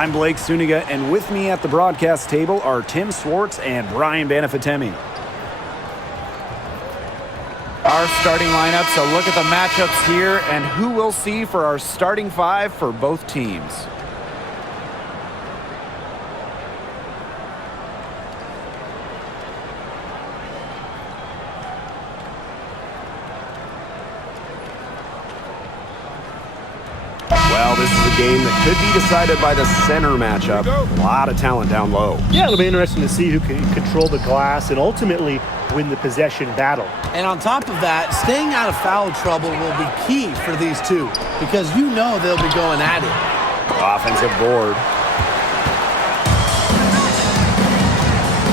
I'm Blake Suniga, and with me at the broadcast table are Tim Swartz and Brian Banafitemi. Our starting lineups, a look at the matchups here and who we'll see for our starting five for both teams. Well, this is a game that could be decided by the center matchup. A lot of talent down low. Yeah, it'll be interesting to see who can control the glass and ultimately win the possession battle. And on top of that, staying out of foul trouble will be key for these two because you know they'll be going at it. Offensive board.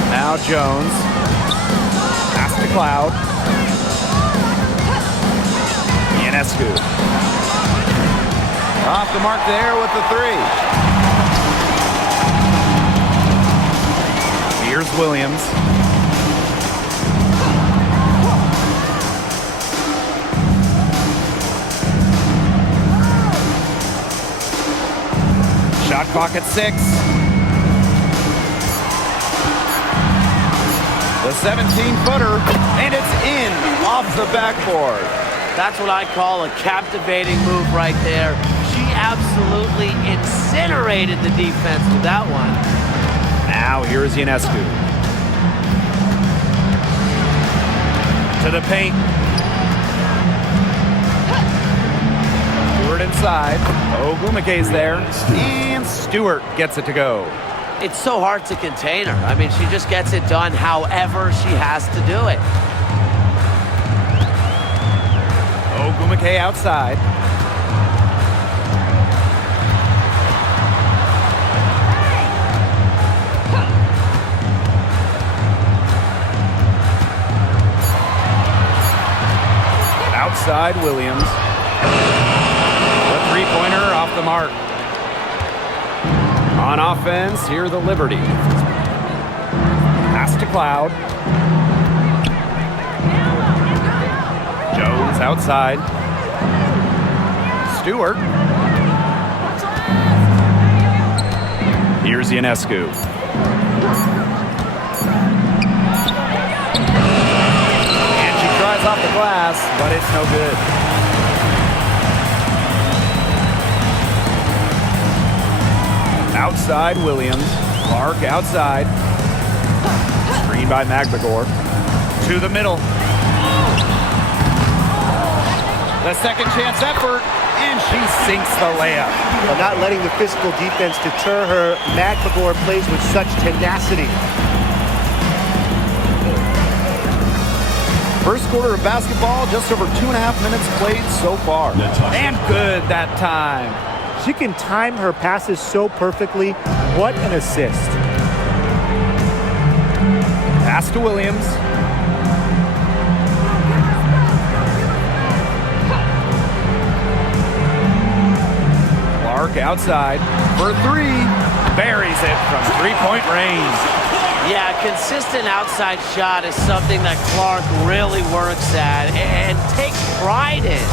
Now Jones. Pass to Cloud. Ionescu. Off the mark there with the three. Here's Williams. Shot clock at 6. The 17-footer, and it's in off the backboard. That's what I call a captivating move right there. She absolutely incinerated the defense with that one. Now here's Ionescu. To the paint. Stewart inside. Ogumeke's there. And Stewart gets it to go. It's so hard to contain her. I mean, she just gets it done however she has to do it. Ogumeke outside. Outside Williams. The three-pointer off the mark. On offense, here the Liberty. Pass to Cloud. Jones outside. Stewart. Here's Ionescu. And she tries off the glass, but it's no good. Outside Williams. Clark outside. Screen by Magbagor. To the middle. The second chance effort, and she sinks the layup. Well, not letting the physical defense deter her, Magbagor plays with such tenacity. First quarter of basketball, just over 2.5 minutes played so far. And good that time. She can time her passes so perfectly. What an assist. Pass to Williams. Clark outside for three. Buries it from three-point range. Yeah, a consistent outside shot is something that Clark really works at and takes pride in.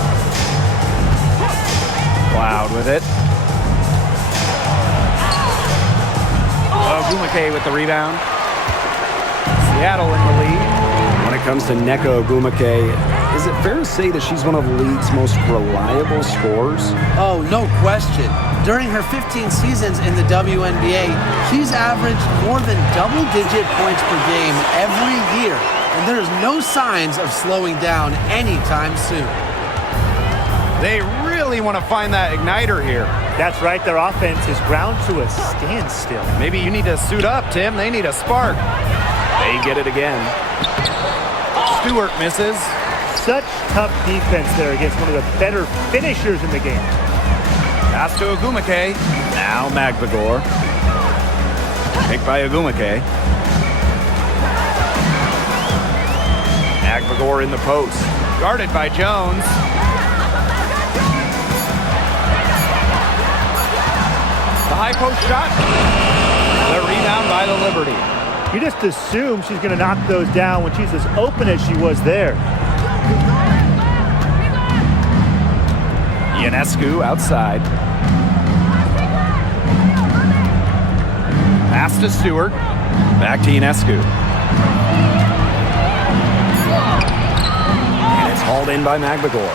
Cloud with it. Ogumeke with the rebound. Seattle in the lead. When it comes to Nneka Ogumeke, is it fair to say that she's one of the league's most reliable scorers? Oh, no question. During her 15 seasons in the WNBA, she's averaged more than double-digit points per game every year, and there's no signs of slowing down anytime soon. They really want to find that igniter here. That's right, their offense is ground to a standstill. Maybe you need to suit up, Tim. They need a spark. They get it again. Stewart misses. Such tough defense there against one of the better finishers in the game. Pass to Ogumeke. Now Magbagor. Picked by Ogumeke. Magbagor in the post. Guarded by Jones. The high post shot. The rebound by the Liberty. You just assume she's going to knock those down when she's as open as she was there. Ionescu outside. Pass to Stewart. Back to Ionescu. And it's hauled in by McGregor.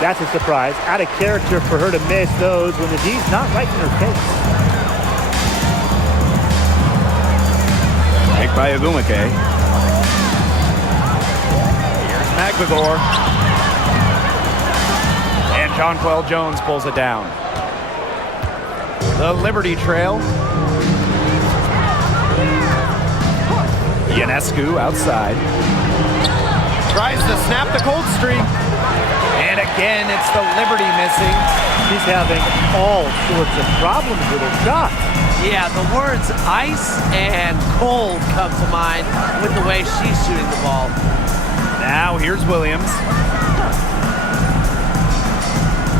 That's a surprise. Out of character for her to miss those when the D's not right in her face. Picked by Agumake. Here's McGregor. And Jonquel Jones pulls it down. The Liberty Trail. Ionescu outside. Tries to snap the cold streak. And again, it's the Liberty missing. She's having all sorts of problems with her shot. Yeah, the words ice and cold come to mind with the way she's shooting the ball. Now here's Williams.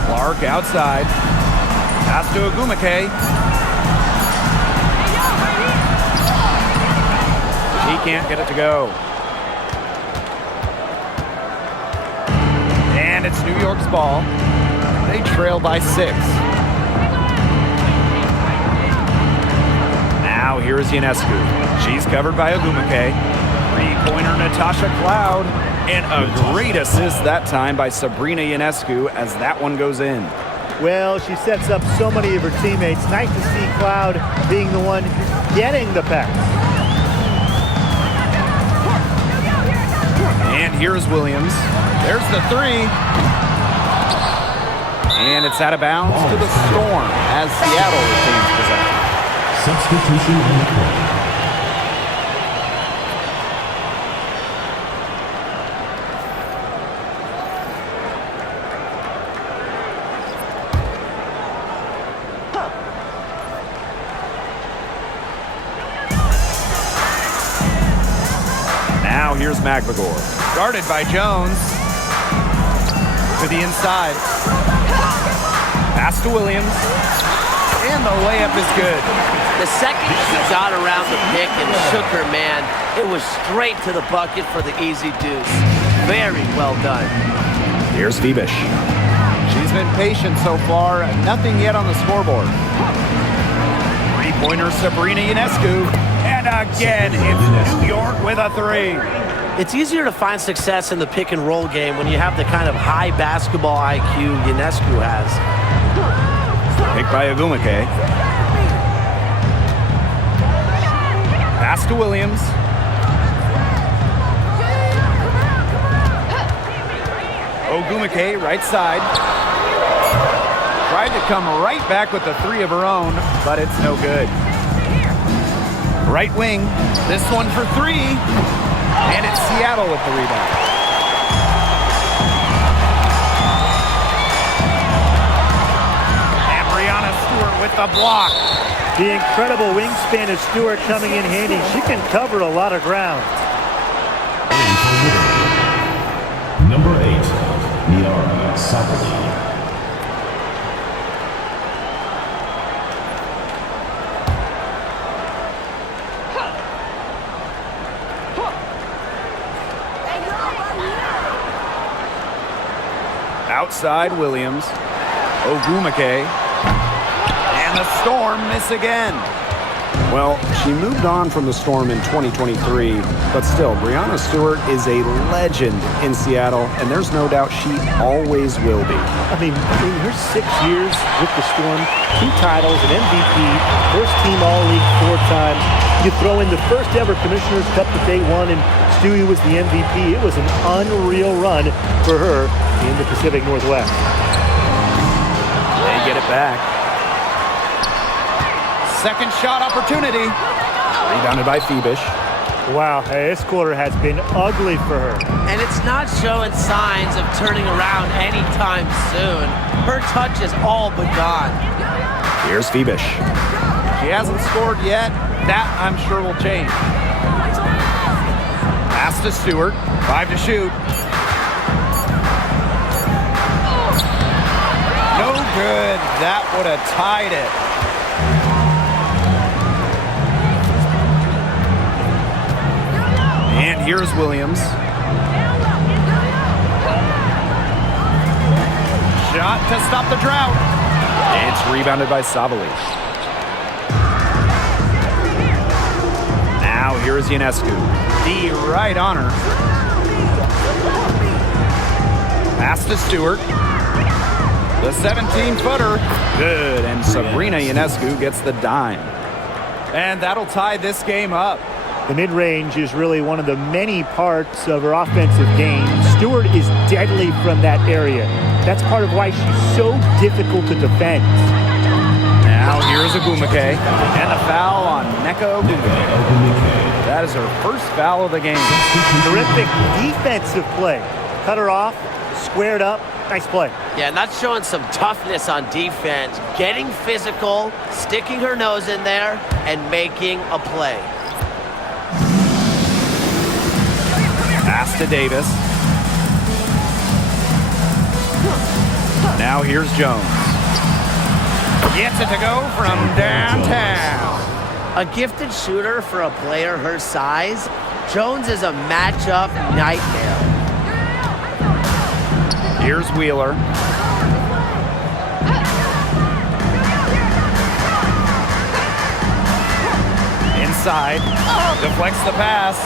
Clark outside. Pass to Agumake. He can't get it to go. And it's New York's ball. They trail by 6. Now here's Ionescu. She's covered by Agumake. Three-pointer Natasha Cloud. And a great assist that time by Sabrina Ionescu as that one goes in. Well, she sets up so many of her teammates. Nice to see Cloud being the one getting the pass. And here's Williams. There's the 3. And it's out of bounds to the Storm as Seattle retains possession. Substitution on the court. Now here's McGregor. Guarded by Jones. To the inside. Pass to Williams. And the layup is good. The second she got around the pick and shook her man, it was straight to the bucket for the easy deuce. Very well done. Here's Fibish. She's been patient so far. Nothing yet on the scoreboard. Three-pointer Sabrina Ionescu. And again, it's New York with a 3. It's easier to find success in the pick and roll game when you have the kind of high basketball IQ Ionescu has. Picked by Agumake. Pass to Williams. Agumake, right side. Tried to come right back with the 3 of her own, but it's no good. Right wing, this one for 3. And it's Seattle with the rebound. And Breanna Stewart with the block. The incredible wingspan of Stewart coming in handy. She can cover a lot of ground. Number 8, Niara Sabali. Outside Williams. Agumake. And the Storm miss again. Well, she moved on from the Storm in 2023, but still, Breanna Stewart is a legend in Seattle, and there's no doubt she always will be. I mean, in her 6 years with the Storm, 2 titles, an MVP, first team All-League 4 times. You throw in the first ever Commissioner's Cup that they won, and Stewie was the MVP. It was an unreal run for her in the Pacific Northwest. They get it back. Second shot opportunity. Rebounded by Fibish. Wow, this quarter has been ugly for her. And it's not showing signs of turning around anytime soon. Her touch is all but gone. Here's Fibish. She hasn't scored yet. That, I'm sure, will change. Pass to Stewart. 5 to shoot. No good. That would have tied it. And here's Williams. Shot to stop the drought. It's rebounded by Savali. is Ionescu. D right on her. Pass to Stewart. The 17-footer. Good, and Sabrina Ionescu gets the dime. And that'll tie this game up. The mid-range is really one of the many parts of her offensive game. Stewart is deadly from that area. That's part of why she's so difficult to defend. Now here's Ogumake, and a foul on Nneka Ogumake. That is her first foul of the game. Terrific defensive play. Cut her off, squared up, nice play. Yeah, not showing some toughness on defense. Getting physical, sticking her nose in there, and making a play. Pass to Davis. Now here's Jones. Gets it to go from downtown. A gifted shooter for a player her size, Jones is a matchup nightmare. Here's Wheeler. Inside. Deflects the pass.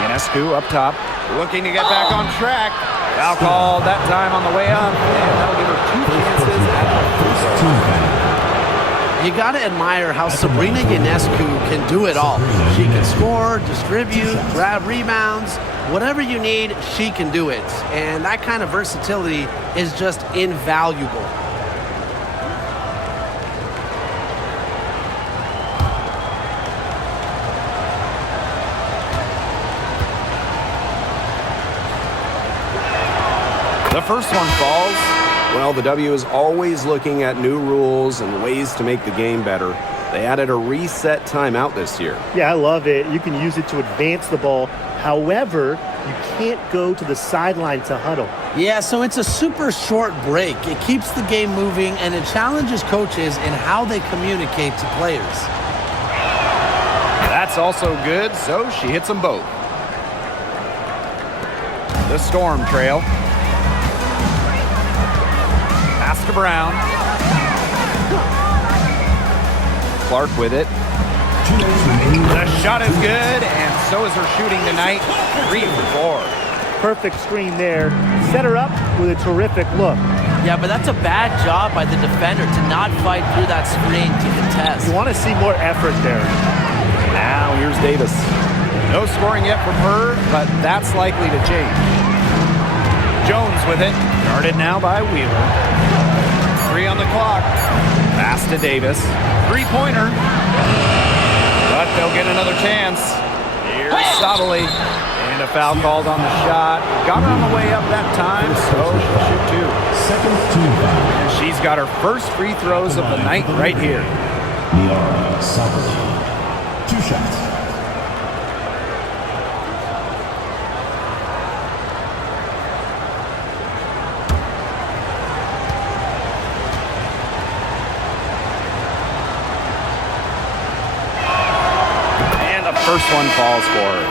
Ionescu up top. Looking to get back on track. Foul called that time on the way up. And that'll give her 2 chances at the first. You got to admire how Sabrina Ionescu can do it all. She can score, distribute, grab rebounds. Whatever you need, she can do it. And that kind of versatility is just invaluable. The first one falls. Well, the W is always looking at new rules and ways to make the game better. They added a reset timeout this year. Yeah, I love it. You can use it to advance the ball. However, you can't go to the sideline to huddle. Yeah, so it's a super short break. It keeps the game moving, and it challenges coaches in how they communicate to players. That's also good, so she hits them both. The Storm trail. Pass to Brown. Clark with it. The shot is good, and so is her shooting tonight. 3 for 4. Perfect screen there. Set her up with a terrific look. Yeah, but that's a bad job by the defender to not fight through that screen to contest. You want to see more effort there. Now here's Davis. No scoring yet from her, but that's likely to change. Jones with it. Guarded now by Wheeler. 3 on the clock. Pass to Davis. 3-pointer. But they'll get another chance. Here's Sabali. And a foul called on the shot. Got her on the way up that time, so she'll shoot 2. Second team foul. And she's got her first free throws of the night right here. Niara Sabali. 2 shots. First one falls for her.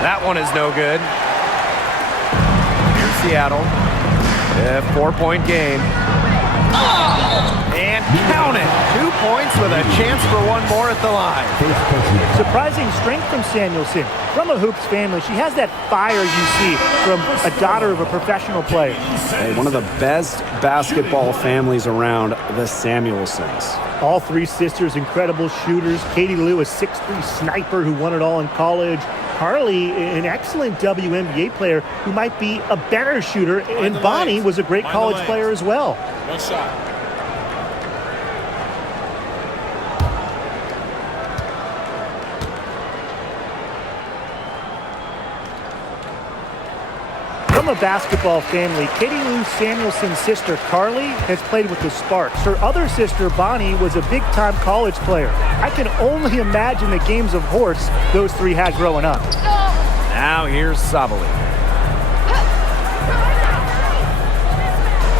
That one is no good. Here's Seattle. A 4-point game. And count it. 2 points with a chance for one more at the line. Surprising strength from Samuelson. From a Hoops family, she has that fire you see from a daughter of a professional player. Hey, one of the best basketball families around, the Samuelsons. All 3 sisters, incredible shooters. Katie Lou, a 6'3" sniper who won it all in college. Harley, an excellent WNBA player who might be a better shooter. And Bonnie was a great college player as well. One shot. From a basketball family, Katie Lou Samuelson's sister, Carly, has played with the Sparks. Her other sister, Bonnie, was a big-time college player. I can only imagine the games of horse those 3 had growing up. Now here's Sabali.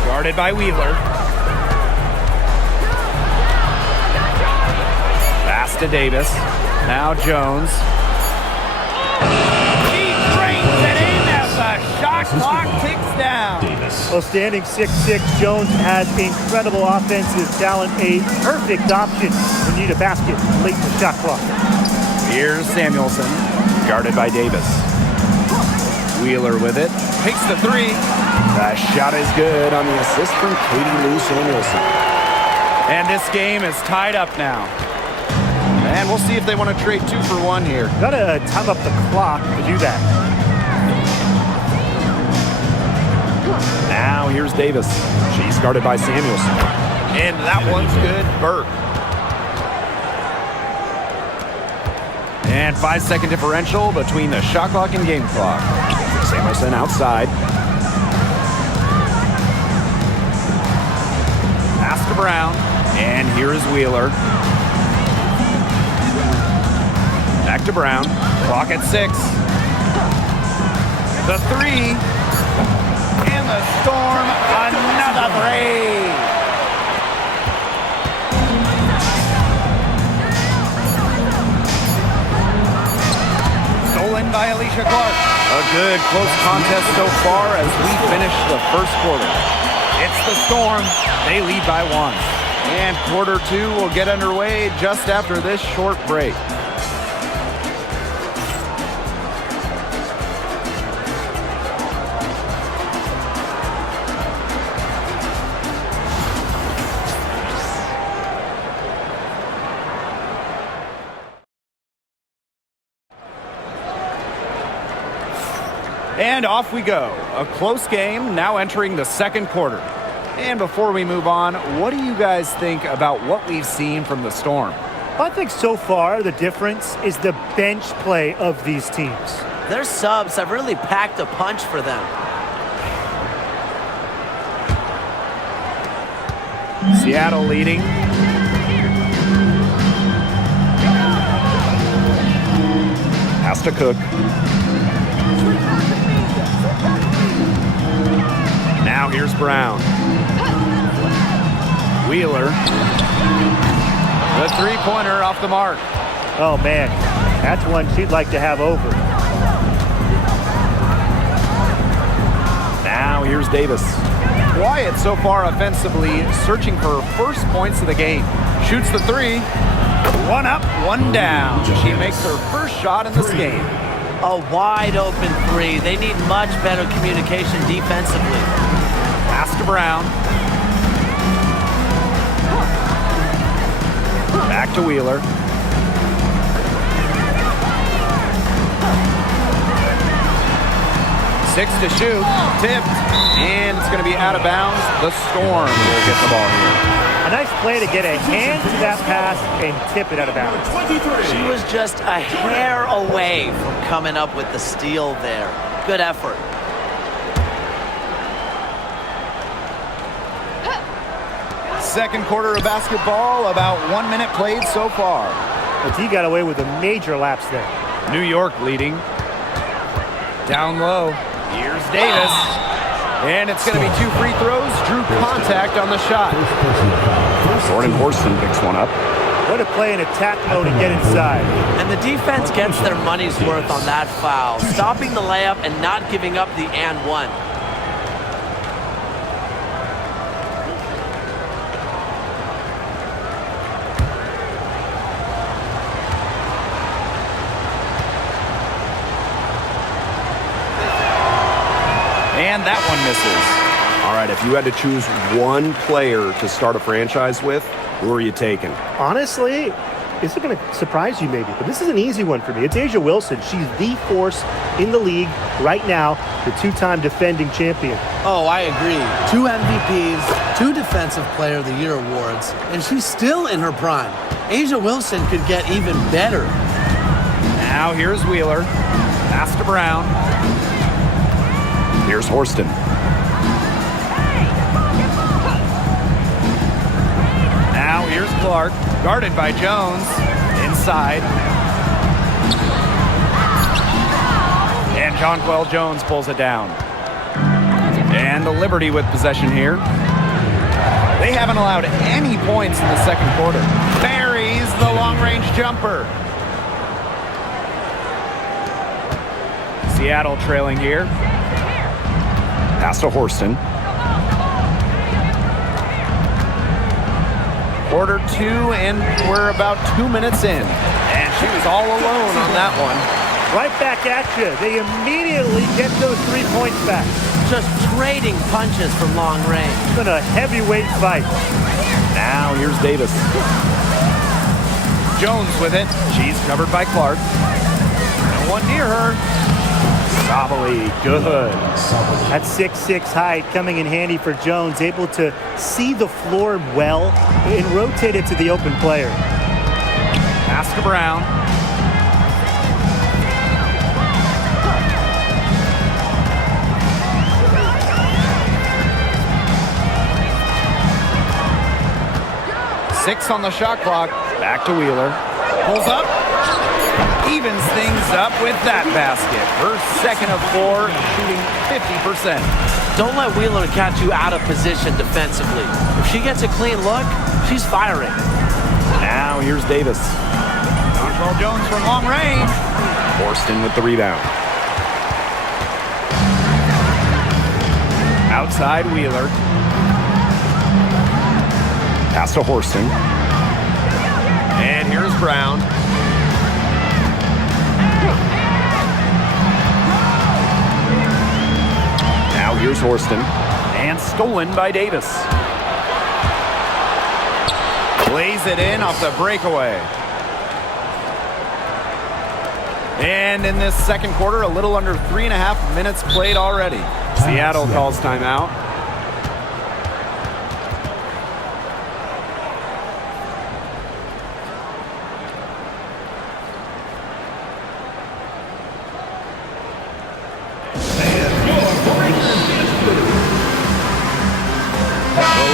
Guarded by Wheeler. Pass to Davis. Now Jones. He drains it in as the shot clock ticks down. Davis. Well, standing 6'6", Jones has incredible offensive talent, a perfect option when you need a basket late in the shot clock. Here's Samuelson, guarded by Davis. Wheeler with it, takes the three. That shot is good on the assist from Katie Lou Samuelson. And this game is tied up now. And we'll see if they want to trade 2 for 1 here. Gotta time up the clock to do that. Now here's Davis. She's guarded by Samuelson. And that one's good, Burke. And 5-second differential between the shot clock and game clock. Samuelson outside. Pass to Brown. And here's Wheeler. Back to Brown. Clock at 6. The 3. And the Storm, another 3. Stolen by Alicia Clark. A good close contest so far as we finish the first quarter. It's the Storm. They lead by 1. And quarter 2 will get underway just after this short break. And off we go. A close game now entering the second quarter. And before we move on, what do you guys think about what we've seen from the Storm? I think so far the difference is the bench play of these teams. Their subs have really packed a punch for them. Seattle leading. Pass to Cook. Now here's Brown. Wheeler. The three-pointer off the mark. Oh, man, that's one she'd like to have over. Now here's Davis. Wyatt so far offensively, searching for her first points of the game. Shoots the 3. 1 up, 1 down. She makes her first shot in this game. A wide open 3. They need much better communication defensively. Pass to Brown. Back to Wheeler. Six to shoot. Tipped. And it's going to be out of bounds. The Storm will get the ball here. A nice play to get a hand to that pass and tip it out of bounds. She was just a hair away from coming up with the steal there. Good effort. Second quarter of basketball, about 1 minute played so far. But he got away with a major lapse there. New York leading. Down low. Here's Davis. And it's going to be 2 free throws. Drew contact on the shot. Jordan Horston picks one up. What a play in attack mode and get inside. And the defense gets their money's worth on that foul, stopping the layup and not giving up the and one. And that one misses. All right, if you had to choose one player to start a franchise with, who are you taking? Honestly, this is going to surprise you maybe, but this is an easy one for me. It's A'ja Wilson. She's the force in the league right now, the 2-time defending champion. Oh, I agree. 2 MVPs, 2 Defensive Player of the Year awards, and she's still in her prime. A'ja Wilson could get even better. Now here's Wheeler. Pass to Brown. Here's Horston. Now here's Clark, guarded by Jones. Inside. And Jonquel Jones pulls it down. And the Liberty with possession here. They haven't allowed any points in the second quarter. Buries the long-range jumper. Seattle trailing here. Pass to Horston. Quarter 2, and we're about 2 minutes in. And she was all alone on that one. Right back at you. They immediately get those 3 points back. Just trading punches from long range. It's been a heavyweight fight. Now here's Davis. Jones with it. She's covered by Clark. No one near her. Sabali, good. That 6'6" height coming in handy for Jones, able to see the floor well and rotate it to the open player. Pass to Brown. Six on the shot clock. Back to Wheeler. Pulls up. Evens things up with that basket. Her second of 4, shooting 50%. Don't let Wheeler catch you out of position defensively. If she gets a clean look, she's firing. Now here's Davis. Dontrell Jones from long range. Horston with the rebound. Outside Wheeler. Pass to Horston. And here's Brown. Now here's Horston. And stolen by Davis. Plays it in off the breakaway. And in this second quarter, a little under 3.5 minutes played already. Seattle calls timeout.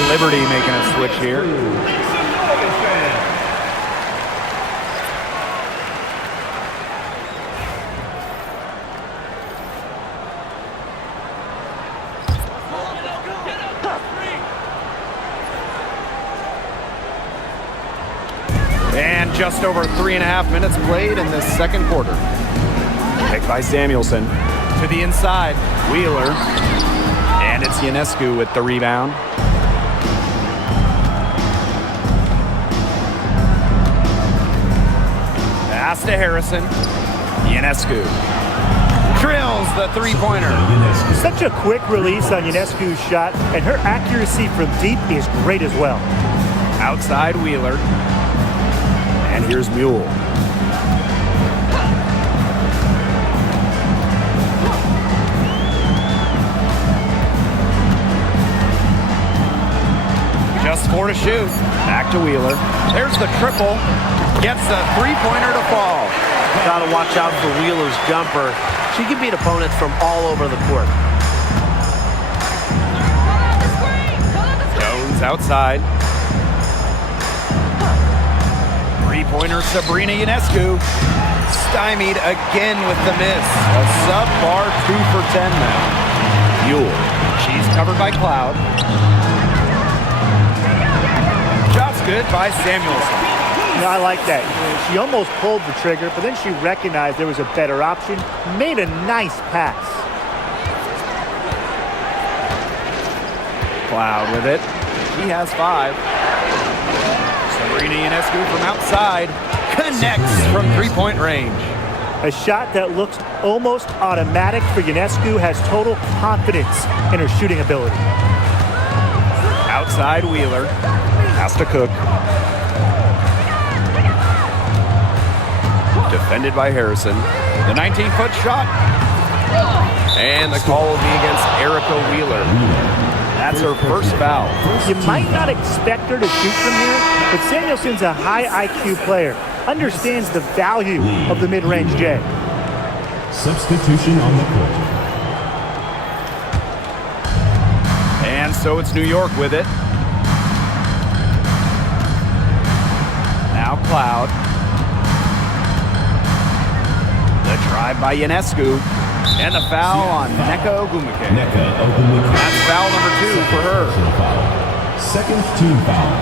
Liberty making a switch here. And just over 3.5 minutes played in this second quarter. Picked by Samuelson. To the inside, Wheeler. And it's Ionescu with the rebound. Pass to Harrison. Ionescu drills the three-pointer. Such a quick release on Ionescu's shot, and her accuracy from deep is great as well. Outside Wheeler. And here's Mule. Just 4 to shoot. Back to Wheeler. There's the triple. Gets the three-pointer to fall. Gotta watch out for Wheeler's jumper. She can beat opponents from all over the court. Jones outside. Three-pointer Sabrina Ionescu. Stymied again with the miss. A sub-bar 2 for 10 now. Mule. She's covered by Cloud. Shot's good by Samuelson. You know, I like that. She almost pulled the trigger, but then she recognized there was a better option, made a nice pass. Cloud with it. He has 5. Sabrina Ionescu from outside. Connects from three-point range. A shot that looks almost automatic for Ionescu, has total confidence in her shooting ability. Outside Wheeler. Pass to Cook. Defended by Harrison. The 19-foot shot. And the call will be against Erica Wheeler. That's her first foul. You might not expect her to shoot from here, but Samuelson's a high IQ player. Understands the value of the mid-range J. Substitution on the court. And so it's New York with it. Now Cloud. The drive by Ionescu. And the foul on Nneka Ogwumike. Nneka Ogwumike. That's foul number 2 for her. Second team foul.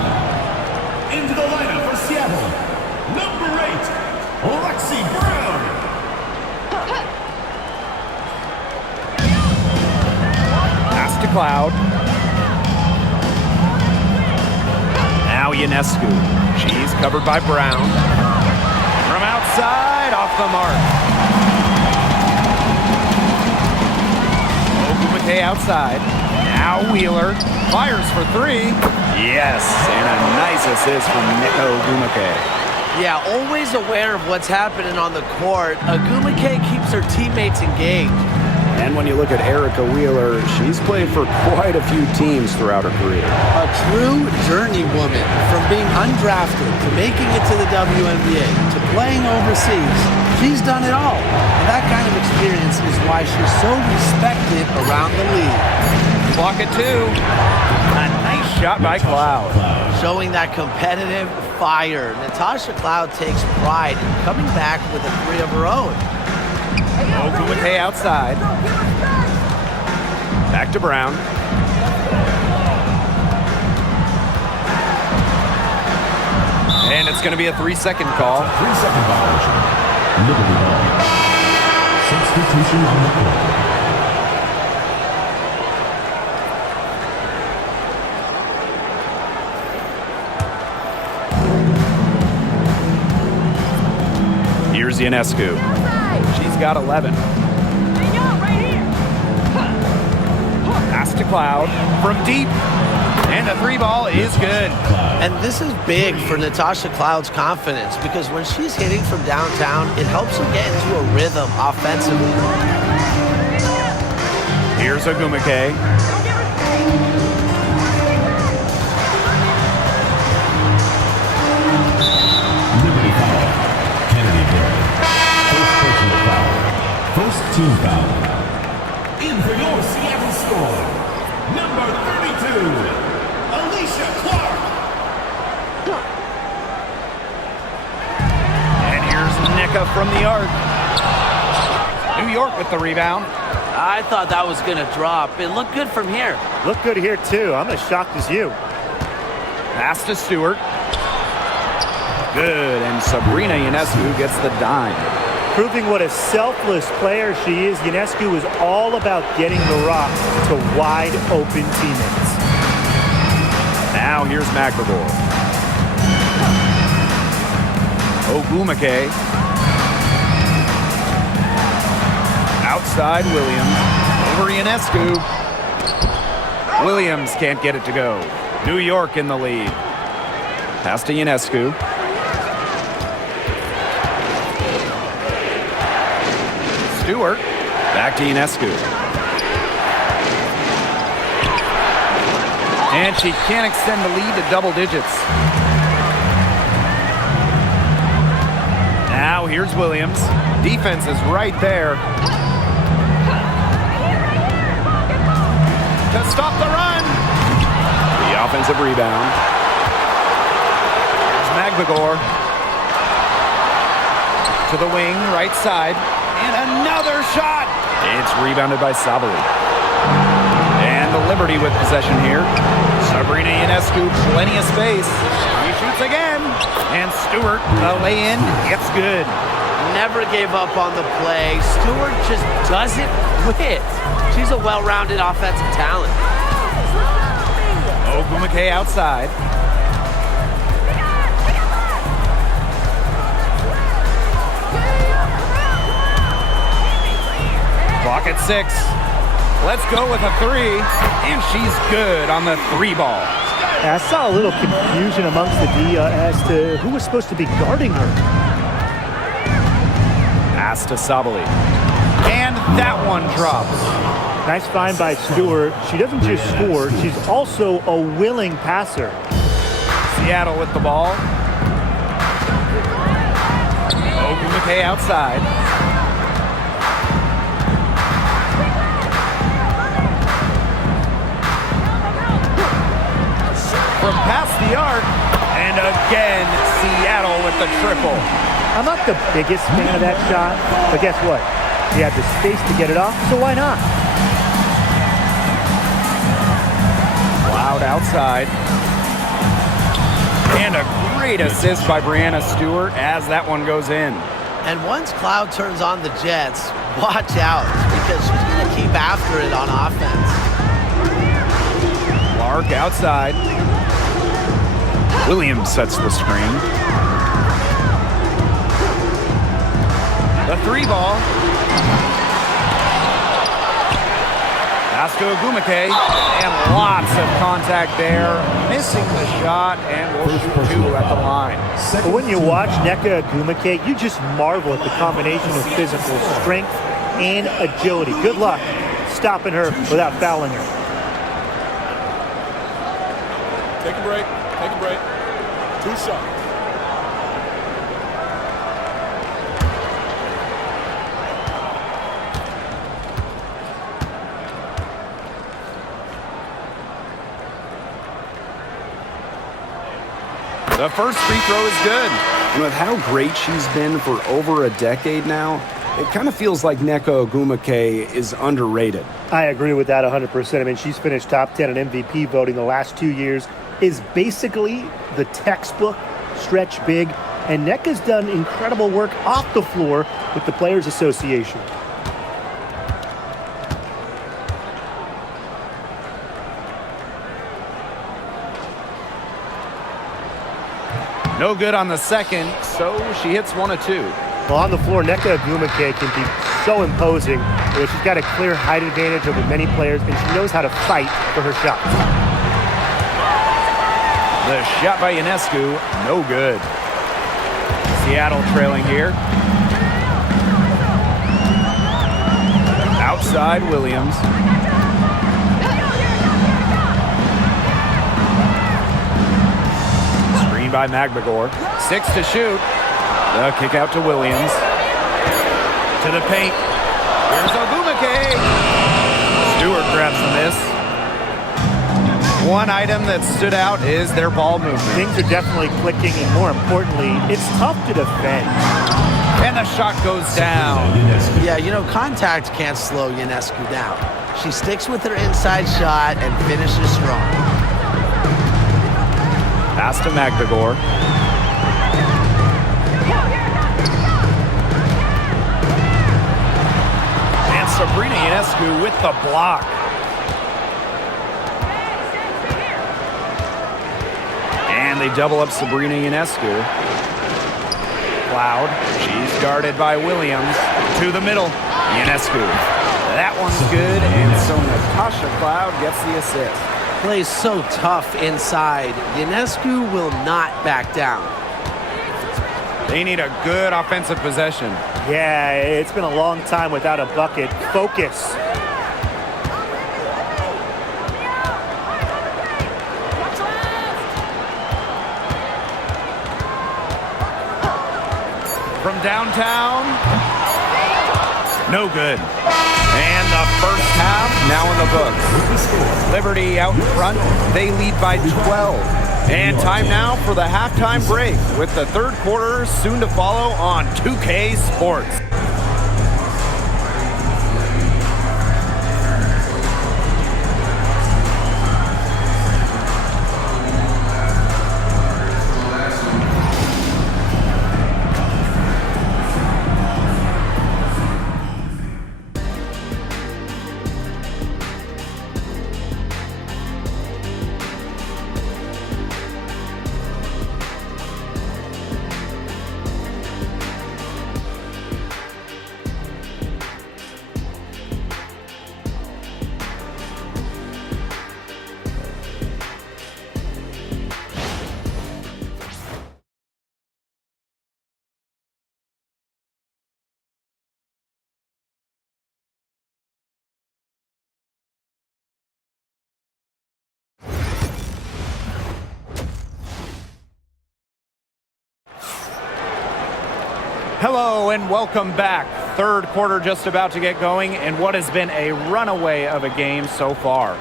Into the lineup for Seattle. Cloud. Now Ionescu. She's covered by Brown. From outside, off the mark. Ogumake outside. Now Wheeler. Fires for three. Yes, and a nice assist from Ogumake. Yeah, always aware of what's happening on the court. Ogumake keeps her teammates engaged. And when you look at Erica Wheeler, she's played for quite a few teams throughout her career. A true journey woman, from being undrafted to making it to the WNBA to playing overseas. She's done it all. And that kind of experience is why she's so respected around the league. Clock at 2. A nice shot by Cloud. Showing that competitive fire. Natasha Cloud takes pride in coming back with a three of her own. Ogumake outside. Back to Brown. And it's going to be a 3-second call. 3-second violation. Liberty ball. Substitution on the court. Here's Ionescu. She's got 11. Pass to Cloud from deep. And the three ball is good. And this is big for Natasha Cloud's confidence because when she's hitting from downtown, it helps her get into a rhythm offensively. Here's Ogumake. Liberty foul. Kennedy Barry. First personal foul. First team foul. In for your Seattle Storm, number 32, Alicia Clark. And here's Nika from the arc. New York with the rebound. I thought that was going to drop. It looked good from here. Look good here, too. I'm as shocked as you. Pass to Stewart. Good, and Sabrina Ionescu gets the dime. Proving what a selfless player she is, Ionescu is all about getting the rock to wide open teammates. Now here's McLevore. Ogumake. Outside Williams. Over Ionescu. Williams can't get it to go. New York in the lead. Pass to Ionescu. Stewart. Back to Ionescu. And she can't extend the lead to double digits. Now here's Williams. Defense is right there. To stop the run. The offensive rebound. There's Magbagor. To the wing, right side. And another shot. It's rebounded by Sabali. And the Liberty with possession here. Sabrina Ionescu, plenty of space. She shoots again. And Stewart, the lay-in, gets good. Never gave up on the play. Stewart just doesn't quit. She's a well-rounded offensive talent. Ogumake outside. Clock at 6. Let's go with a 3. And she's good on the 3 ball. I saw a little confusion amongst the D as to who was supposed to be guarding her. Pass to Sabali. And that one drops. Nice find by Stewart. She doesn't just score, she's also a willing passer. Seattle with the ball. Ogumake outside. From past the arc. And again, Seattle with the triple. I'm not the biggest fan of that shot, but guess what? She had the space to get it off, so why not? Cloud outside. And a great assist by Brianna Stewart as that one goes in. And once Cloud turns on the Jets, watch out because she's going to keep after it on offense. Arc outside. Williams sets the screen. The 3-ball. Pass to Ogumake, and lots of contact there. Missing the shot, and will shoot 2 at the line. But when you watch Nneka Ogumake, you just marvel at the combination of physical strength and agility. Good luck stopping her without fouling her. Take a break. Take a break. 2 shots. The first free throw is good. And with how great she's been for over a decade now, it kind of feels like Nneka Ogumake is underrated. I agree with that 100%. I mean, she's finished top 10 in MVP voting the last 2 years, is basically the textbook stretch big, and Nneka's done incredible work off the floor with the Players Association. No good on the second, so she hits 1 of 2. Well, on the floor, Nneka Ogumake can be so imposing. She's got a clear height advantage over many players, and she knows how to fight for her shots. The shot by Ionescu, no good. Seattle trailing here. Outside Williams. Screen by Magbagor. 6 to shoot. The kick out to Williams. To the paint. Here's Ogumake. Stewart grabs the miss. One item that stood out is their ball movement. Things are definitely clicking, and more importantly, it's tough to defend. And the shot goes down. Yeah, you know, contact can't slow Ionescu down. She sticks with her inside shot and finishes strong. Pass to Magbagor. And Sabrina Ionescu with the block. And they double up Sabrina Ionescu. Cloud, she's guarded by Williams. To the middle, Ionescu. That one's good, and so Natasha Cloud gets the assist. Plays so tough inside. Ionescu will not back down. They need a good offensive possession. Yeah, it's been a long time without a bucket. Focus. From downtown, no good. And the first half now in the books. Liberty out in front, they lead by 12. And time now for the halftime break with the third quarter soon to follow on 2K Sports. Hello and welcome back. Third quarter just about to get going, and what has been a runaway of a game so far.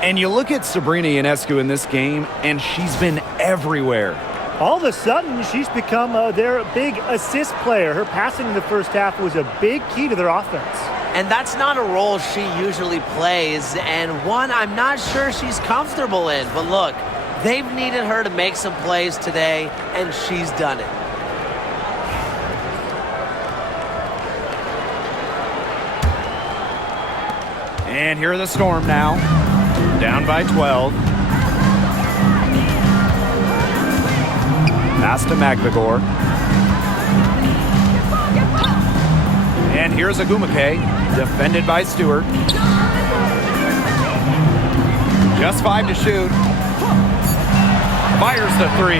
And you look at Sabrina Ionescu in this game, and she's been everywhere. All of a sudden, she's become their big assist player. Her passing in the first half was a big key to their offense. And that's not a role she usually plays, and one I'm not sure she's comfortable in. But look, they've needed her to make some plays today, and she's done it. And here are the Storm now, down by 12. Pass to Magvigor. And here's Agumake, defended by Stewart. Just 5 to shoot. Fires the 3.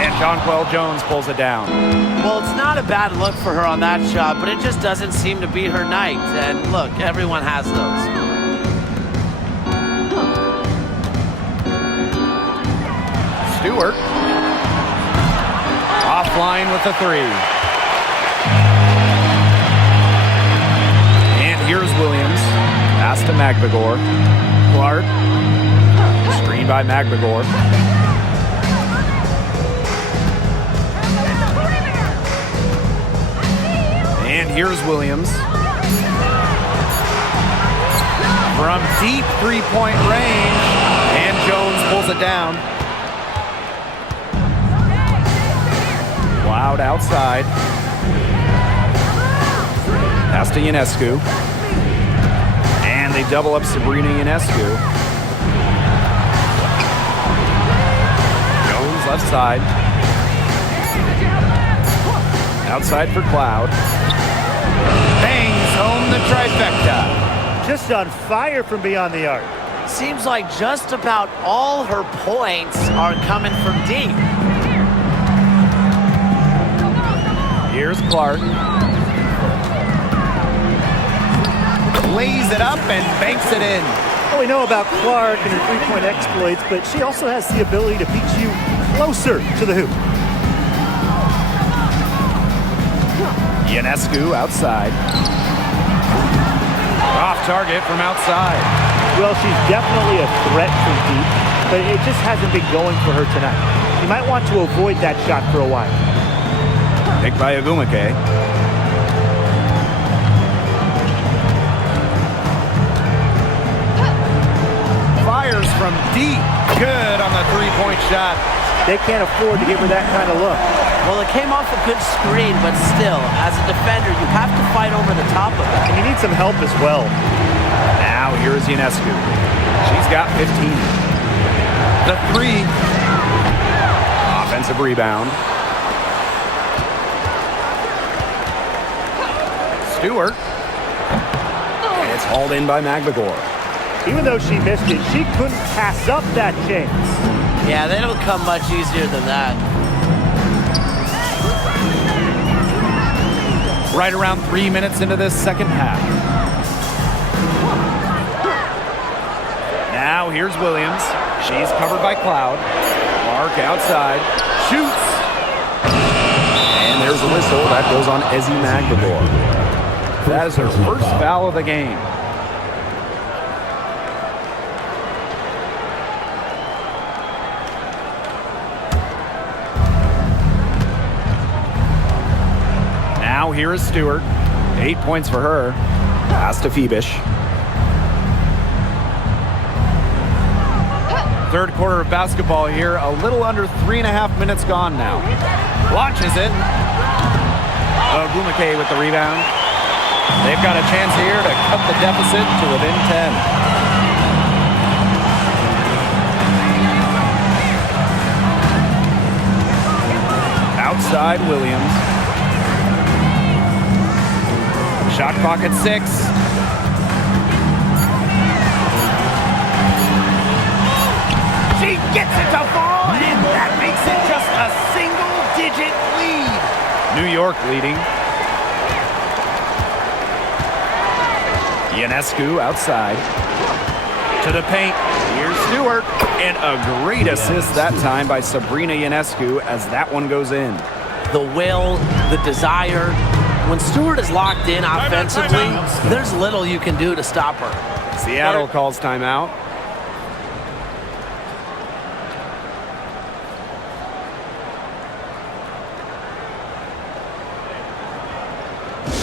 And Jonquel Jones pulls it down. Well, it's not a bad look for her on that shot, but it just doesn't seem to be her night. And look, everyone has those. Stewart. Offline with the 3. And here's Williams. Pass to Magvigor. Clark. Screen by Magvigor. And here's Williams. From deep three-point range. And Jones pulls it down. Loud outside. Pass to Ionescu. And they double up Sabrina Ionescu. Jones left side. Outside for Cloud. Bangs home the trifecta. Just on fire from beyond the arc. Seems like just about all her points are coming from deep. Here's Clark. Lays it up and banks it in. Well, we know about Clark and her three-point exploits, but she also has the ability to beat you closer to the hoop. Ionescu outside. Off target from outside. Well, she's definitely a threat from deep, but it just hasn't been going for her tonight. You might want to avoid that shot for a while. Picked by Agumake. Fires from deep. Good on the three-point shot. They can't afford to give her that kind of look. Well, it came off a good screen, but still, as a defender, you have to fight over the top of it. And you need some help as well. Now here's Ionescu. She's got 15. The 3. Offensive rebound. Stewart. And it's hauled in by Magvigor. Even though she missed it, she couldn't pass up that chance. Yeah, they don't come much easier than that. Right around 3 minutes into this second half. Now here's Williams. She's covered by Cloud. Clark outside. Shoots. And there's a whistle. That goes on Ezzy Magvigor. That is her first foul of the game. Now here is Stewart. 8 points for her. Pass to Phoebish. Third quarter of basketball here. A little under 3.5 minutes gone now. Launches it. Agumake with the rebound. They've got a chance here to cut the deficit to within 10. Outside Williams. Shot clock at 6. She gets it to fall, and that makes it just a single-digit lead. New York leading. Ionescu outside. To the paint. Here's Stewart. And a great assist that time by Sabrina Ionescu as that one goes in. The will, the desire. When Stewart is locked in offensively, there's little you can do to stop her. Seattle calls timeout.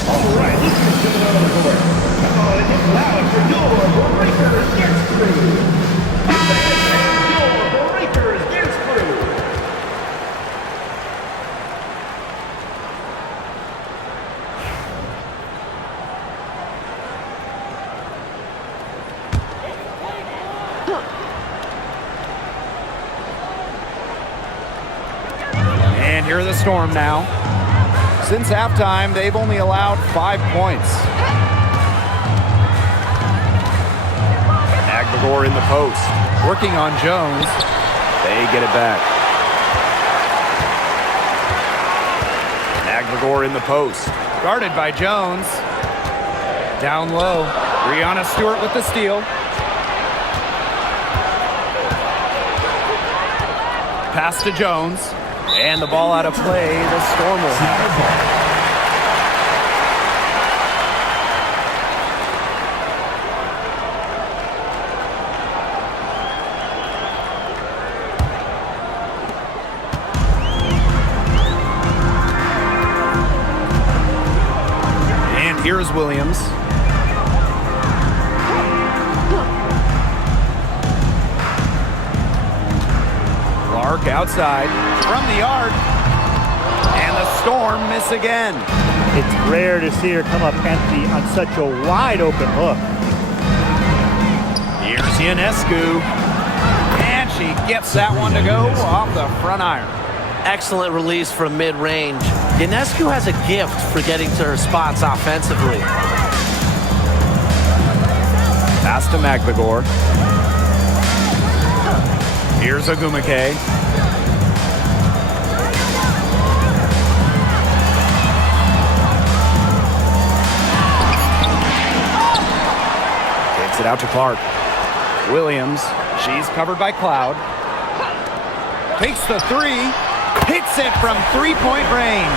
All right, let's get it on the court. Come on, and get loud for your Breakers Dance Crew. Your Breakers Dance Crew. And here are the Storm now. Since halftime, they've only allowed 5 points. Magvagor in the post. Working on Jones. They get it back. Magvagor in the post. Guarded by Jones. Down low. Brianna Stewart with the steal. Pass to Jones. And the ball out of play. The Storm will have it. And here's Williams. Clark outside from the arc, and the Storm miss again. It's rare to see her come up empty on such a wide open look. Here's Ionescu, and she gets that one to go off the front iron. Excellent release from mid-range. Ionescu has a gift for getting to her spots offensively. Pass to Magvagor. Here's Ogumake. Takes it out to Clark. Williams, she's covered by Cloud. Takes the three, hits it from three-point range.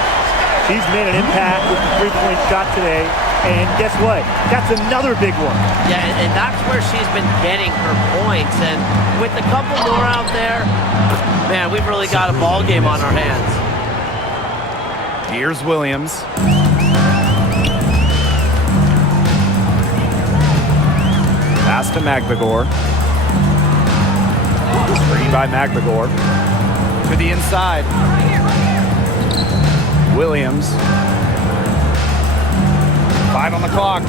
She's made an impact with the three-point shot today. And guess what? That's another big one. Yeah, and that's where she's been getting her points. And with a couple more out there, man, we've really got a ball game on our hands. Here's Williams. Pass to Magvagor. Screen by Magvagor. To the inside. Williams. 5 on the clock.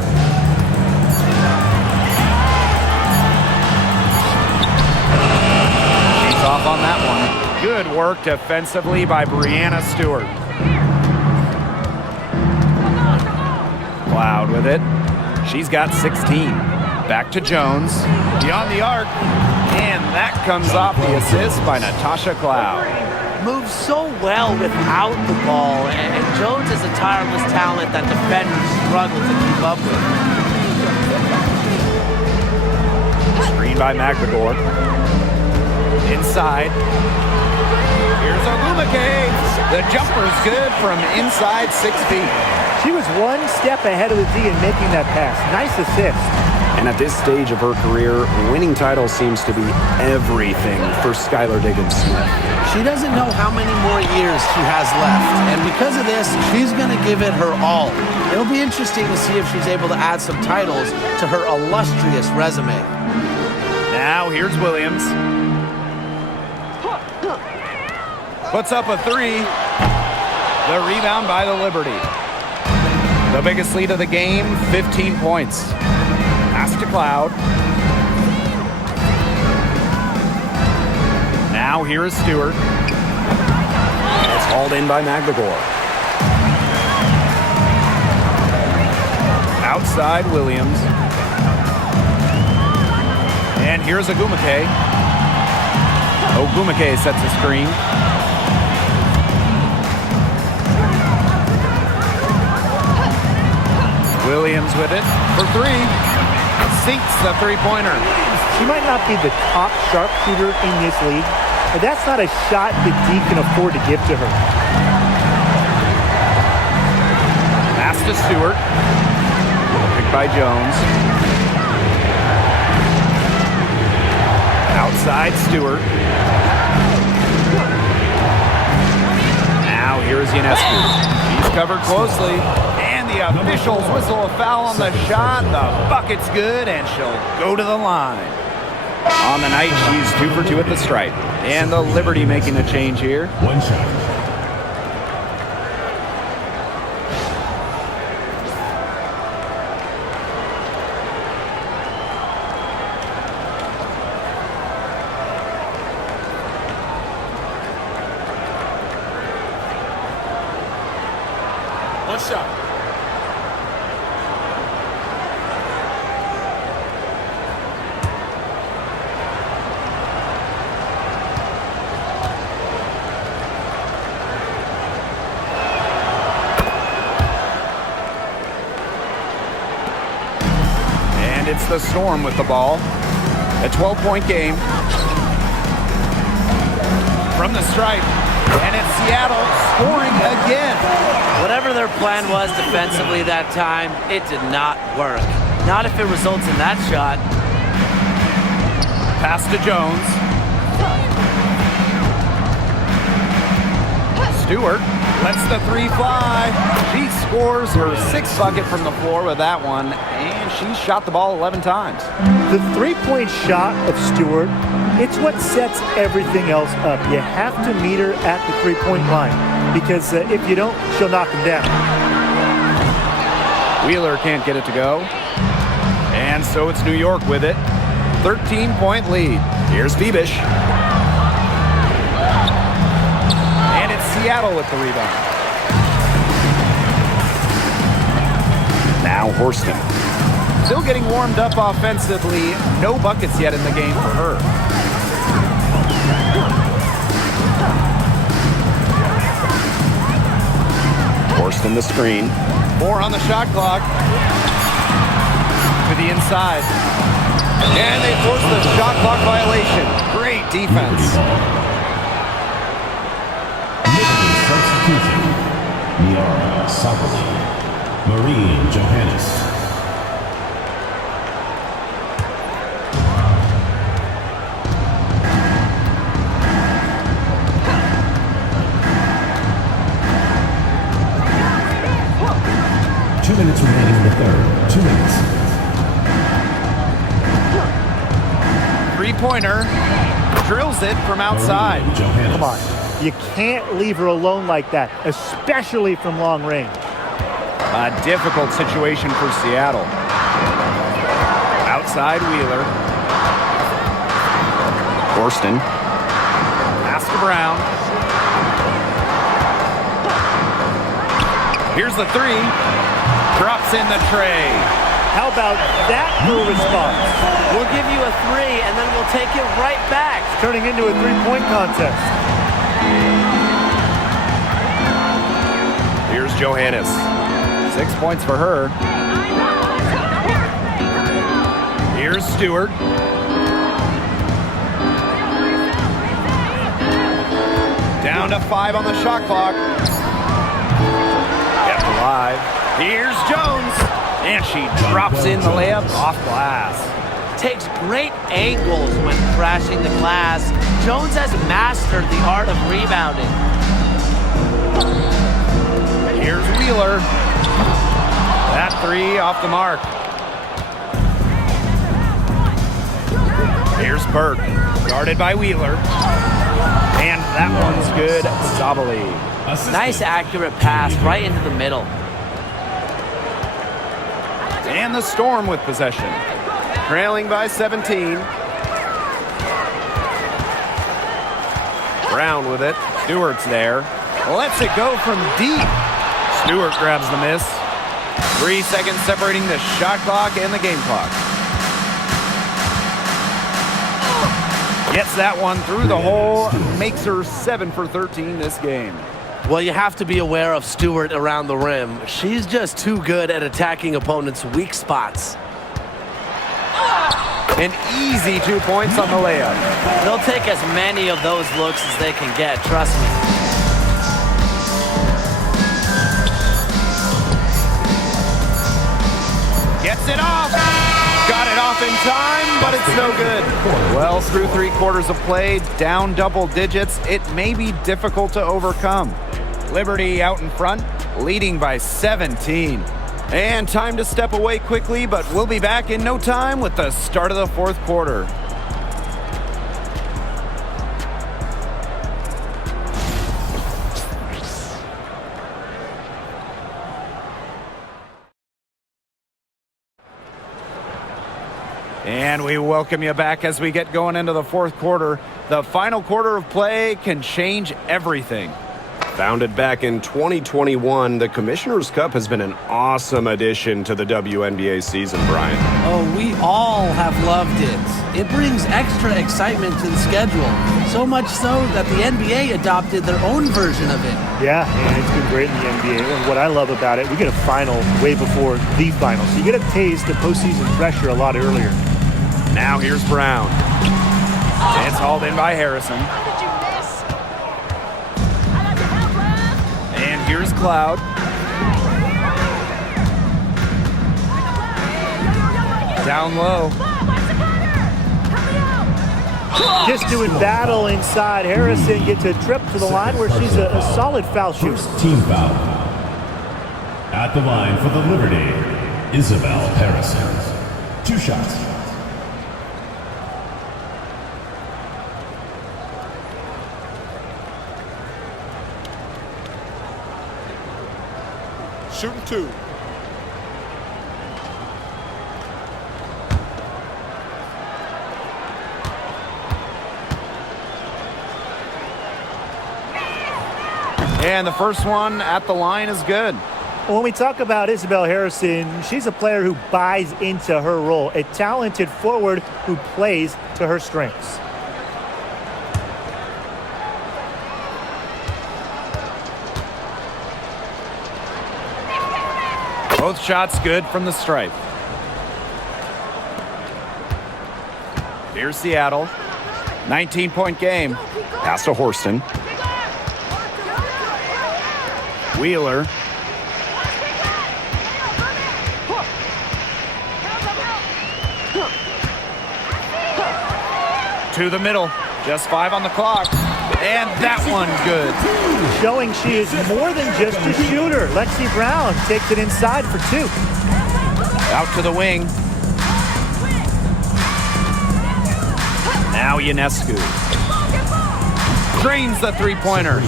She's off on that one. Good work defensively by Brianna Stewart. Cloud with it. She's got 16. Back to Jones. Beyond the arc. And that comes off the assist by Natasha Cloud. Moves so well without the ball, and Jones is a tireless talent that defenders struggle to keep up with. Screen by Magvagor. Inside. Here's Ogumake. The jumper's good from inside 6 feet. She was one step ahead of the D in making that pass. Nice assist. And at this stage of her career, winning titles seems to be everything for Skylar Diggins-Smith. She doesn't know how many more years she has left, and because of this, she's going to give it her all. It'll be interesting to see if she's able to add some titles to her illustrious resume. Now here's Williams. Puts up a three. The rebound by the Liberty. The biggest lead of the game, 15 points. Pass to Cloud. Now here is Stewart. It's hauled in by Magvagor. Outside Williams. And here's Ogumake. Ogumake sets a screen. Williams with it for three. Sinks the three-pointer. She might not be the top sharpshooter in this league, but that's not a shot that D can afford to give to her. Pass to Stewart. Picked by Jones. Outside Stewart. Now here's Ionescu. She's covered closely. And the officials whistle a foul on the shot. The bucket's good, and she'll go to the line. On the night, she's 2 for 2 at the stripe. And the Liberty making a change here. One shot. Last shot. And it's the Storm with the ball. A 12-point game. From the stripe. And it's Seattle scoring again. Whatever their plan was defensively that time, it did not work. Not if it results in that shot. Pass to Jones. Stewart lets the three fly. She scores her sixth bucket from the floor with that one, and she shot the ball 11 times. The three-point shot of Stewart, it's what sets everything else up. You have to meet her at the three-point line because if you don't, she'll knock him down. Wheeler can't get it to go. And so it's New York with it. 13-point lead. Here's Bebish. And it's Seattle with the rebound. Now Horston. Still getting warmed up offensively. No buckets yet in the game for her. Horston the screen. 4 on the shot clock. To the inside. And they force the shot clock violation. Great defense. Substitution. Miara Sabali. Maureen Johannes. Minutes remaining in the third. 2 minutes. Three-pointer. Drills it from outside. Come on. You can't leave her alone like that, especially from long range. A difficult situation for Seattle. Outside Wheeler. Horston. Pass to Brown. Here's the three. Drops in the tray. How about that for a response? We'll give you a three, and then we'll take it right back. It's turning into a three-point contest. Here's Johannes. 6 points for her. Here's Stewart. Down to 5 on the shot clock. Kept alive. Here's Jones. And she drops in the layup off glass. Takes great angles when crashing the glass. Jones has mastered the art of rebounding. Here's Wheeler. That three off the mark. Here's Burke. Guarded by Wheeler. And that one's good. Sabali. Nice accurate pass right into the middle. And the Storm with possession. Trailing by 17. Brown with it. Stewart's there. Lets it go from deep. Stewart grabs the miss. 3 seconds separating the shot clock and the game clock. Gets that one through the hole. Makes her 7 for 13 this game. Well, you have to be aware of Stewart around the rim. She's just too good at attacking opponents' weak spots. An easy 2 points on the layup. They'll take as many of those looks as they can get, trust me. Gets it off. Got it off in time, but it's no good. Well, through 3 quarters of play, down double digits, it may be difficult to overcome. Liberty out in front, leading by 17. And time to step away quickly, but we'll be back in no time with the start of the 4th quarter. And we welcome you back as we get going into the 4th quarter. The final quarter of play can change everything. Founded back in 2021, the Commissioner's Cup has been an awesome addition to the WNBA season, Brian. Oh, we all have loved it. It brings extra excitement to the schedule. So much so that the NBA adopted their own version of it. Yeah, and it's been great in the NBA. And what I love about it, we get a final way before the final. So you get a taste of postseason pressure a lot earlier. Now here's Brown. It's hauled in by Harrison. And here's Cloud. Down low. Just doing battle inside. Harrison gets a trip to the line where she's a solid foul shooter. First team foul. At the line for the Liberty, Isabel Harrison. 2 shots. Shooting 2. And the first one at the line is good. When we talk about Isabel Harrison, she's a player who buys into her role, a talented forward who plays to her strengths. Both shots good from the stripe. Here's Seattle. 19-point game. Pass to Horston. Wheeler. To the middle. Just 5 on the clock. And that one good. Showing she is more than just a shooter. Lexi Brown takes it inside for 2. Out to the wing. Now Ionescu. Drains the three-pointer.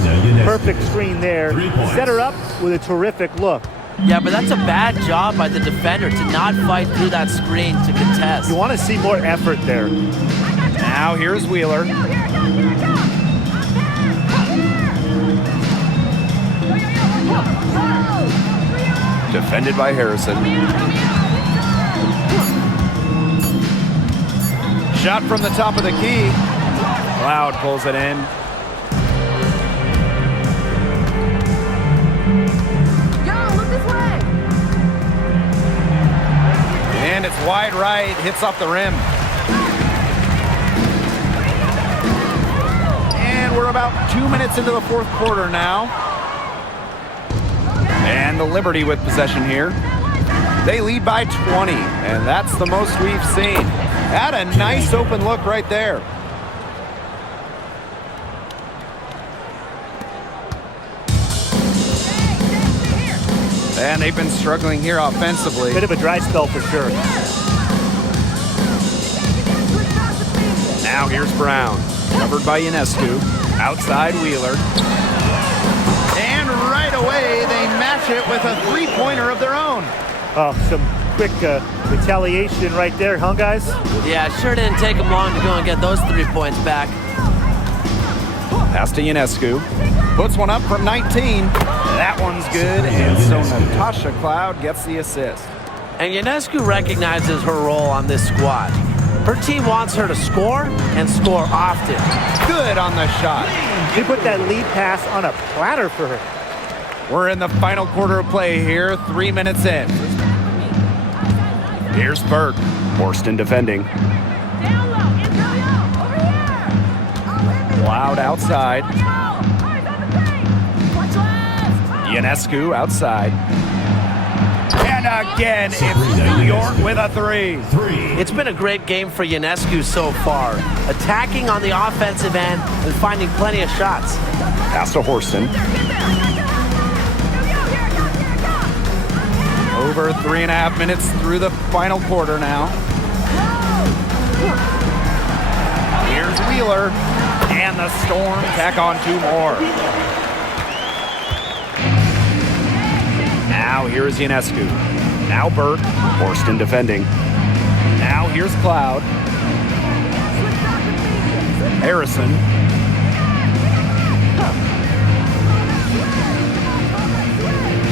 Perfect screen there. Set her up with a terrific look. Yeah, but that's a bad job by the defender to not fight through that screen to contest. You want to see more effort there. Now here's Wheeler. Defended by Harrison. Shot from the top of the key. Cloud pulls it in. And it's wide right, hits off the rim. And we're about 2 minutes into the fourth quarter now. And the Liberty with possession here. They lead by 20, and that's the most we've seen. Had a nice open look right there. And they've been struggling here offensively. Bit of a dry spell for sure. Now here's Brown. Covered by Ionescu. Outside Wheeler. And right away, they match it with a three-pointer of their own. Oh, some quick retaliation right there, huh, guys? Yeah, sure didn't take them long to go and get those 3 points back. Pass to Ionescu. Puts one up from 19. That one's good, and so Natasha Cloud gets the assist. And Ionescu recognizes her role on this squad. Her team wants her to score and score often. Good on the shot. They put that lead pass on a platter for her. We're in the final quarter of play here, 3 minutes in. Here's Burke. Horston defending. Cloud outside. Ionescu outside. And again, it's New York with a 3. It's been a great game for Ionescu so far, attacking on the offensive end and finding plenty of shots. Pass to Horston. Over 3.5 minutes through the final quarter now. Here's Wheeler. And the Storm tack on 2 more. Now here's Ionescu. Now Burke. Horston defending. Now here's Cloud. Harrison.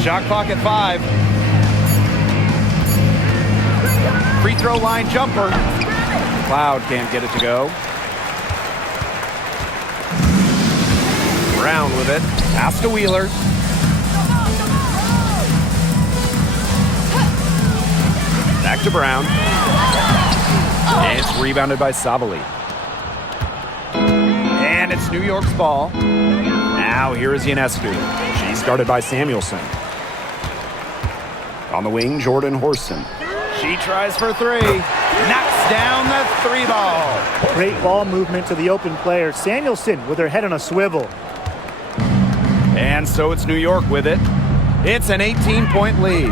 Shot clock at 5. Free throw line jumper. Cloud can't get it to go. Brown with it. Pass to Wheeler. Back to Brown. It's rebounded by Sabali. And it's New York's ball. Now here is Ionescu. She's guarded by Samuelson. On the wing, Jordan Horston. She tries for 3. Knocks down the 3 ball. Great ball movement to the open player. Samuelson with her head on a swivel. And so it's New York with it. It's an 18-point lead.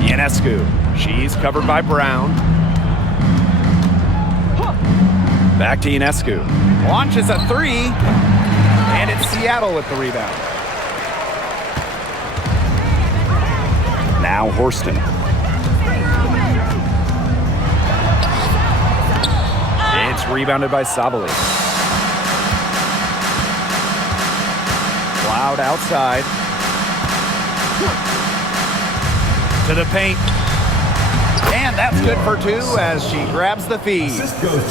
Ionescu. She's covered by Brown. Back to Ionescu. Launches a 3. And it's Seattle with the rebound. Now Horston. It's rebounded by Sabali. Cloud outside. To the paint. And that's good for 2 as she grabs the feed.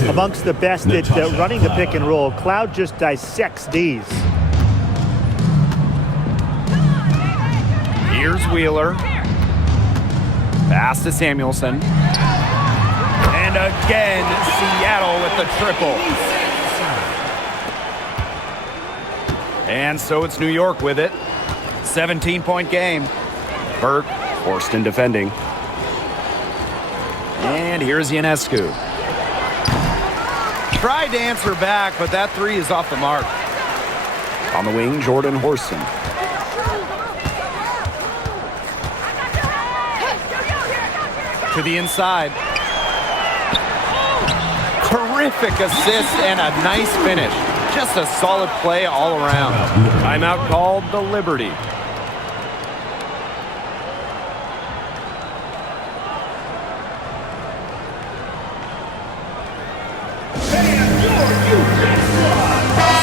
Amongst the best at running the pick and roll. Cloud just dissects these. Here's Wheeler. Pass to Samuelson. And again, Seattle with the triple. And so it's New York with it. 17-point game. Burke, Horston defending. And here's Ionescu. Tried to answer back, but that 3 is off the mark. On the wing, Jordan Horston. To the inside. Terrific assist and a nice finish. Just a solid play all around. Timeout called the Liberty.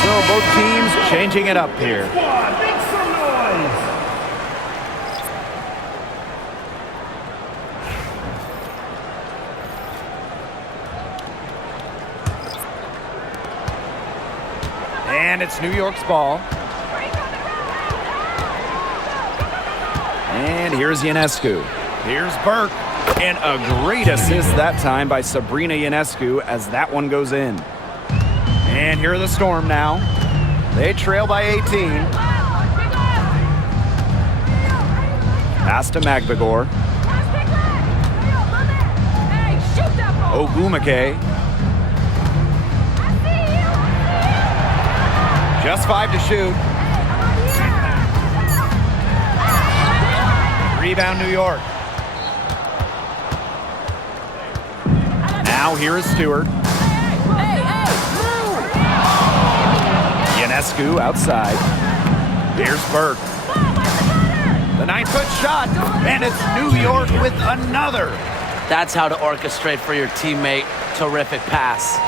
So both teams changing it up here. And it's New York's ball. And here's Ionescu. Here's Burke. And a great assist that time by Sabrina Ionescu as that one goes in. And here are the Storm now. They trail by 18. Pass to Magbagor. Ogumake. Just 5 to shoot. Rebound New York. Now here is Stewart. Ionescu outside. Here's Burke. The 9-foot shot. And it's New York with another. That's how to orchestrate for your teammate. Terrific pass.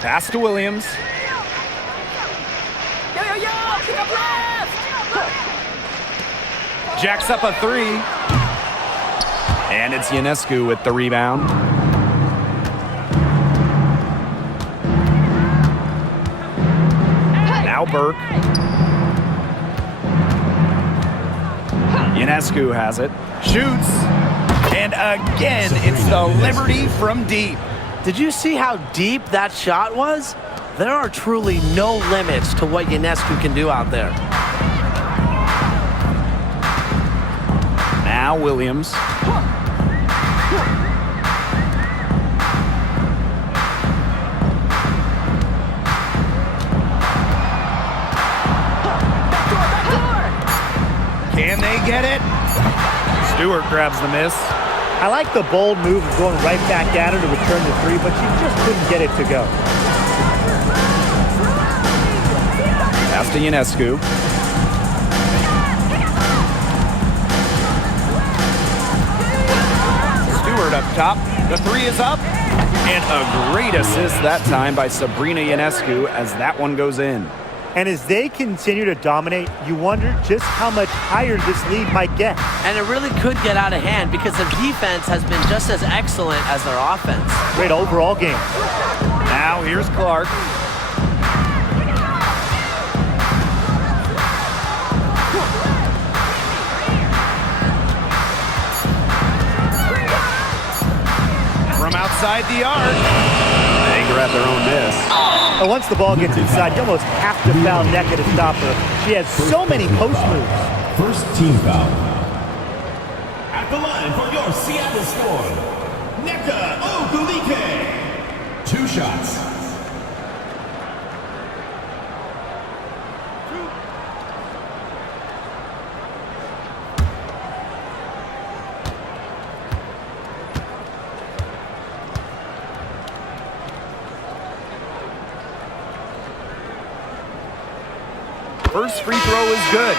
Pass to Williams. Jacks up a 3. And it's Ionescu with the rebound. Now Burke. Ionescu has it. Shoots. And again, it's the Liberty from deep. Did you see how deep that shot was? There are truly no limits to what Ionescu can do out there. Now Williams. Can they get it? Stewart grabs the miss. I like the bold move of going right back at her to return the 3, but she just couldn't get it to go. Pass to Ionescu. Stewart up top. The 3 is up. And a great assist that time by Sabrina Ionescu as that one goes in. And as they continue to dominate, you wonder just how much higher this lead might get. And it really could get out of hand because their defense has been just as excellent as their offense. Great overall game. Now here's Clark. From outside the arc. They grab their own miss. And once the ball gets inside, you almost have to foul Nneka to stop her. She has so many post moves. First team foul. At the line for your Seattle Storm, Nneka Ogwumike. 2 shots. First free throw is good.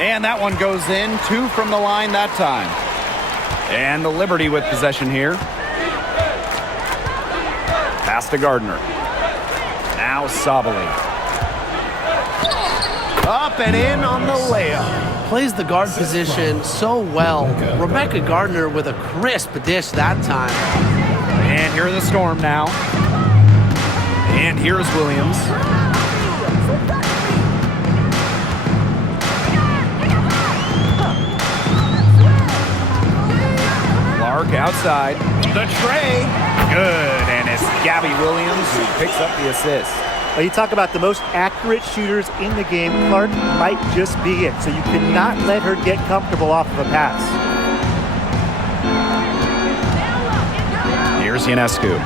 And that one goes in. 2 from the line that time. And the Liberty with possession here. Pass to Gardner. Now Sabali. Up and in on the layup. Plays the guard position so well. Rebecca Gardner with a crisp dish that time. And here are the Storm now. And here's Williams. Clark outside. The tray. Good. And it's Gabby Williams who picks up the assist. Well, you talk about the most accurate shooters in the game. Clark might just be it. So you cannot let her get comfortable off of a pass. Here's Ionescu.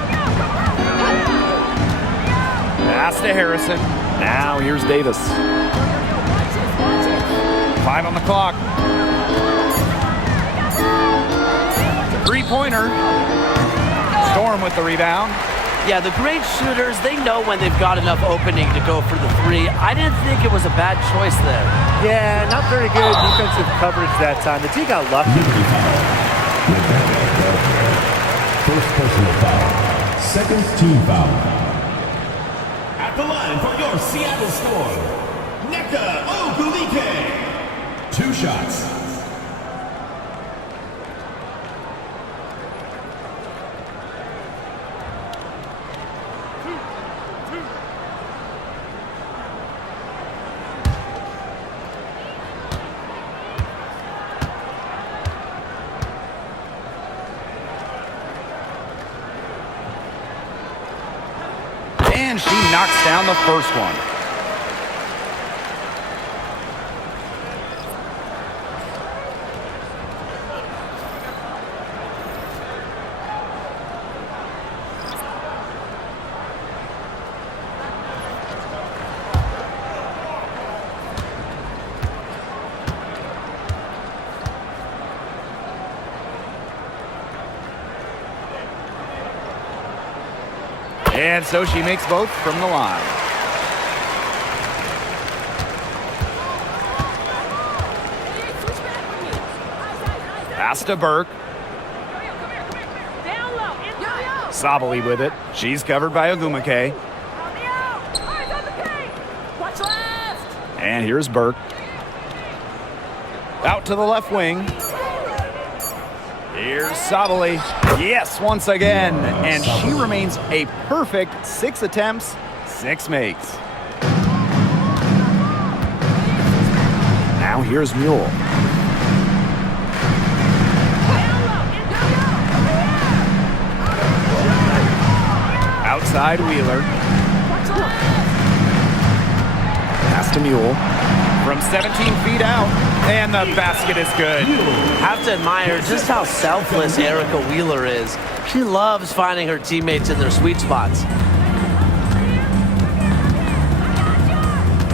Pass to Harrison. Now here's Davis. 5 on the clock. Three-pointer. Storm with the rebound. Yeah, the great shooters, they know when they've got enough opening to go for the 3. I didn't think it was a bad choice there. Yeah, not very good defensive coverage that time. The team got lucky. Liberty foul. First personal foul. Second team foul. At the line for your Seattle Storm, Nneka Ogwumike. 2 shots. And she knocks down the first one. And so she makes both from the line. Pass to Burke. Sabali with it. She's covered by Ogwumike. And here's Burke. Out to the left wing. Here's Sabali. Yes, once again. And she remains a perfect 6 attempts, 6 makes. Now here's Mule. Outside Wheeler. Pass to Mule. From 17 feet out. And the basket is good. Have to admire just how selfless Erica Wheeler is. She loves finding her teammates in their sweet spots.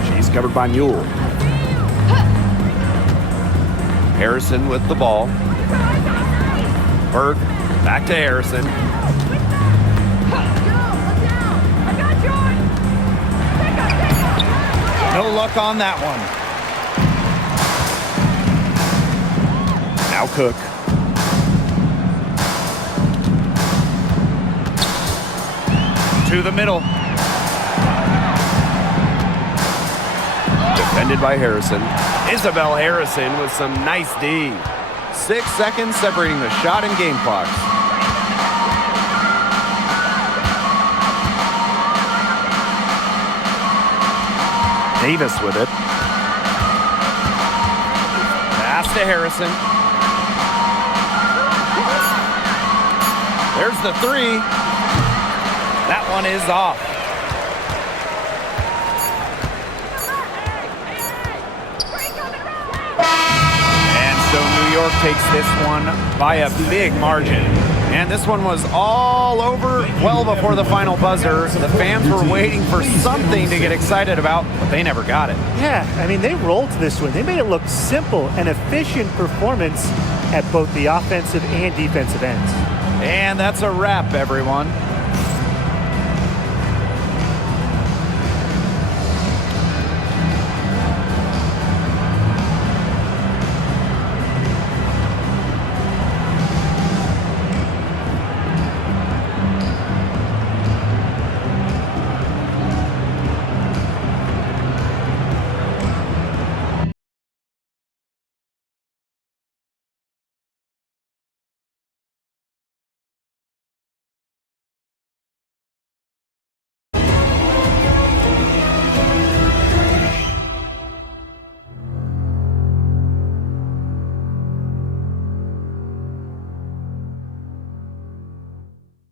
She's covered by Mule. Harrison with the ball. Bird back to Harrison. No luck on that one. Now Cook. To the middle. Defended by Harrison. Isabel Harrison with some nice D. 6 seconds separating the shot and game clocks. Davis with it. Pass to Harrison. There's the three. That one is off. And so New York takes this one by a big margin. And this one was all over well before the final buzzer. The fans were waiting for something to get excited about, but they never got it. Yeah, I mean, they rolled to this one. They made it look simple and efficient performance at both the offensive and defensive ends. And that's a wrap, everyone.